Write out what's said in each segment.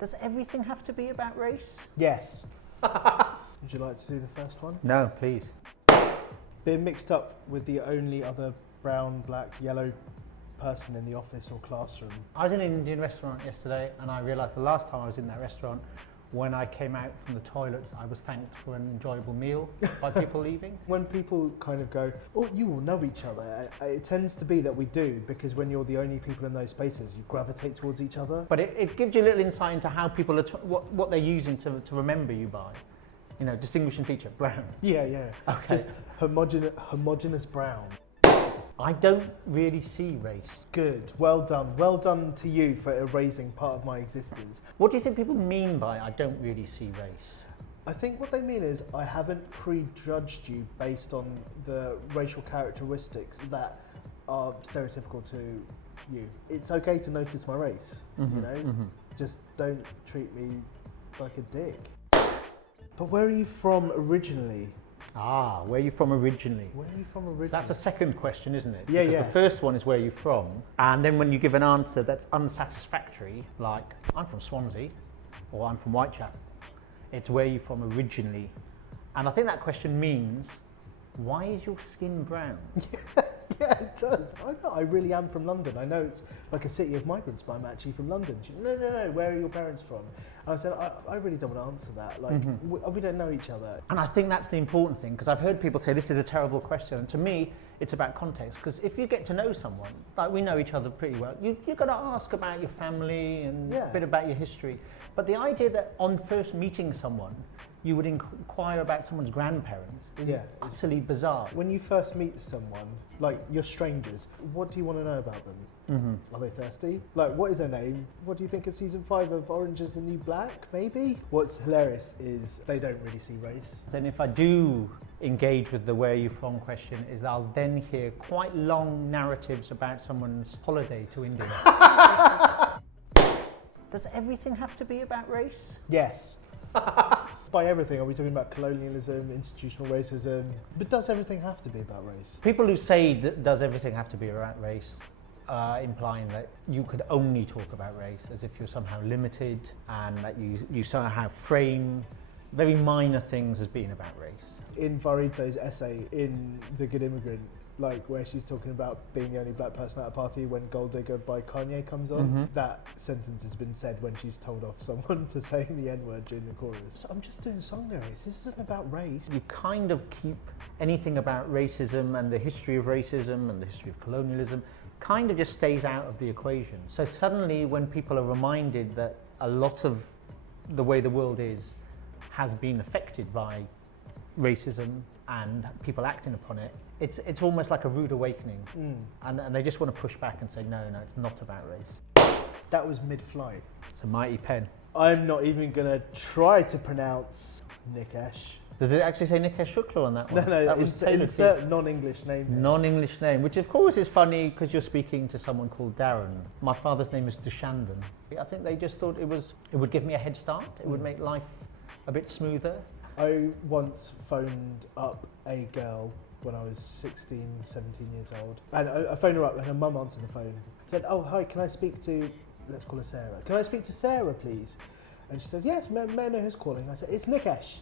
Does everything have to be about race? Yes. Would you like to do the first one? No, please. Being mixed up with the only other brown, black, yellow person in the office or classroom. I was in an Indian restaurant yesterday and I realised the last time I was in that restaurant, when I came out from the toilet, I was thanked for an enjoyable meal by people leaving. When people kind of go, oh, you all know each other, it tends to be that we do, because when you're the only people in those spaces, you gravitate towards each other. But it gives you a little insight into how people are, what they're using to remember you by. You know, distinguishing feature, brown. Yeah. Okay. Just homogenous brown. I don't really see race. Good, well done. Well done to you for erasing part of my existence. What do you think people mean by I don't really see race? I think what they mean is I haven't prejudged you based on the racial characteristics that are stereotypical to you. It's okay to notice my race, you know? Just don't treat me like a dick. But where are you from originally? Ah, where are you from originally? Where are you from originally? So that's a second question, isn't it? Yeah, because yeah. The first one is where you're from, and then when you give an answer that's unsatisfactory, like I'm from Swansea, or I'm from Whitechapel, it's where you're from originally. And I think that question means, why is your skin brown? Yeah, it does. I know, I really am from London. I know it's like a city of migrants, but I'm actually from London. She, no, where are your parents from? And I said, I really don't want to answer that. Like, we don't know each other. And I think that's the important thing, because I've heard people say this is a terrible question. And to me, it's about context. Because if you get to know someone, like we know each other pretty well, you're going to ask about your family and a bit about your history. But the idea that on first meeting someone, you would inquire about someone's grandparents is utterly bizarre. When you first meet someone, like you're strangers, what do you want to know about them? Are they thirsty? Like, what is their name? What do you think of season 5 of Orange is the New Black, maybe? What's hilarious is they don't really see race. Then if I do engage with the where you're from question, is I'll then hear quite long narratives about someone's holiday to India. Does everything have to be about race? Yes. By everything, are we talking about colonialism, institutional racism? But does everything have to be about race? People who say that does everything have to be about race, implying that you could only talk about race as if you're somehow limited, and that you somehow frame very minor things as being about race. In Varito's essay in The Good Immigrant, like where she's talking about being the only black person at a party when Gold Digger by Kanye comes on, that sentence has been said when she's told off someone for saying the N-word during the chorus. So I'm just doing song lyrics, this isn't about race. You kind of keep anything about racism and the history of racism and the history of colonialism kind of just stays out of the equation. So suddenly when people are reminded that a lot of the way the world is has been affected by racism and people acting upon it, it's almost like a rude awakening. And they just want to push back and say, no, it's not about race. That was mid-flight. It's a mighty pen. I'm not even going to try to pronounce Nikesh. Does it actually say Nikesh Shukla on that one? No, that was insert non-English name. Non-English name, which of course is funny because you're speaking to someone called Darren. My father's name is Dushandan. I think they just thought it would give me a head start. It would make life a bit smoother. I once phoned up a girl when I was 16, 17 years old. And I phoned her up and her mum answered the phone. She said, oh, hi, can I speak to, let's call her Sarah. Can I speak to Sarah, please? And she says, yes, may I know who's calling? I said, it's Nikesh.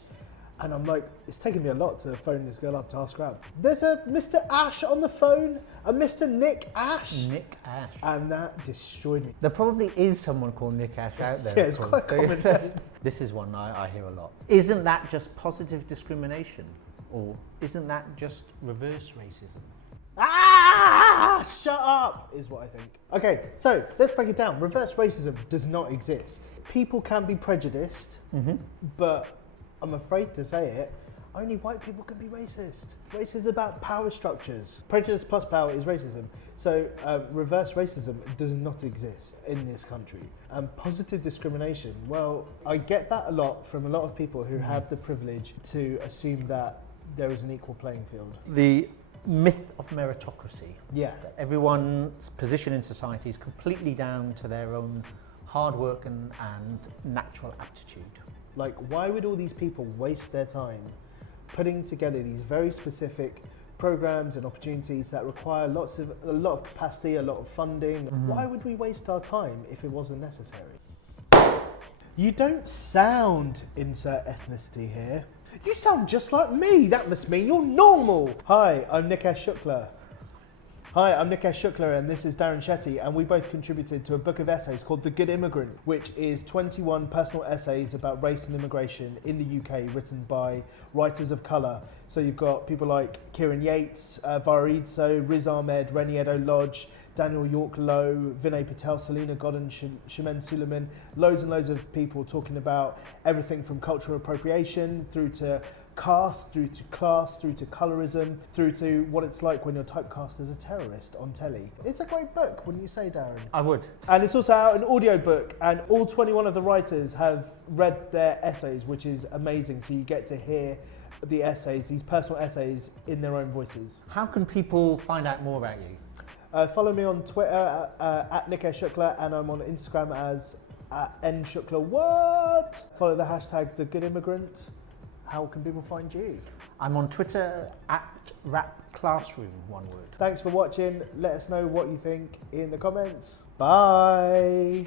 And I'm like, it's taken me a lot to phone this girl up to ask her out. There's a Mr. Ash on the phone, a Mr. Nick Ash. Nick Ash. And that destroyed me. There probably is someone called Nick Ash out there. Yeah, it's quite common. This is one I hear a lot. Isn't that just positive discrimination? Or isn't that just reverse racism? Shut up, is what I think. Okay, so let's break it down. Reverse racism does not exist. People can be prejudiced, but I'm afraid to say it, only white people can be racist. Race is about power structures. Prejudice plus power is racism. So reverse racism does not exist in this country. Positive discrimination, well, I get that a lot from a lot of people who have the privilege to assume that there is an equal playing field. The myth of meritocracy. Yeah. That everyone's position in society is completely down to their own hard work and natural aptitude. Like, why would all these people waste their time putting together these very specific programs and opportunities that require a lot of capacity, a lot of funding? Why would we waste our time if it wasn't necessary? You don't sound insert ethnicity here. You sound just like me. That must mean you're normal. Hi, I'm Nikesh Shukla. Hi, I'm Nikesh Shukla and this is Darren Shetty, and we both contributed to a book of essays called The Good Immigrant, which is 21 personal essays about race and immigration in the UK written by writers of colour. So you've got people like Kieran Yates, Vara Idso, Riz Ahmed, Reni Edo-Lodge, Daniel York-Lowe, Vinay Patel, Selena Godden, Shamen Suleiman, loads and loads of people talking about everything from cultural appropriation through to caste, through to class, through to colorism, through to what it's like when you're typecast as a terrorist on telly. It's a great book, wouldn't you say, Darren? I would. And it's also out an audiobook, and all 21 of the writers have read their essays, which is amazing. So you get to hear the essays, these personal essays, in their own voices. How can people find out more about you? Follow me on Twitter at Nikesh Shukla, and I'm on Instagram as @nshukla. What? Follow the hashtag The Good Immigrant. How can people find you? I'm on Twitter @rapclassroom, one word. Thanks for watching. Let us know what you think in the comments. Bye.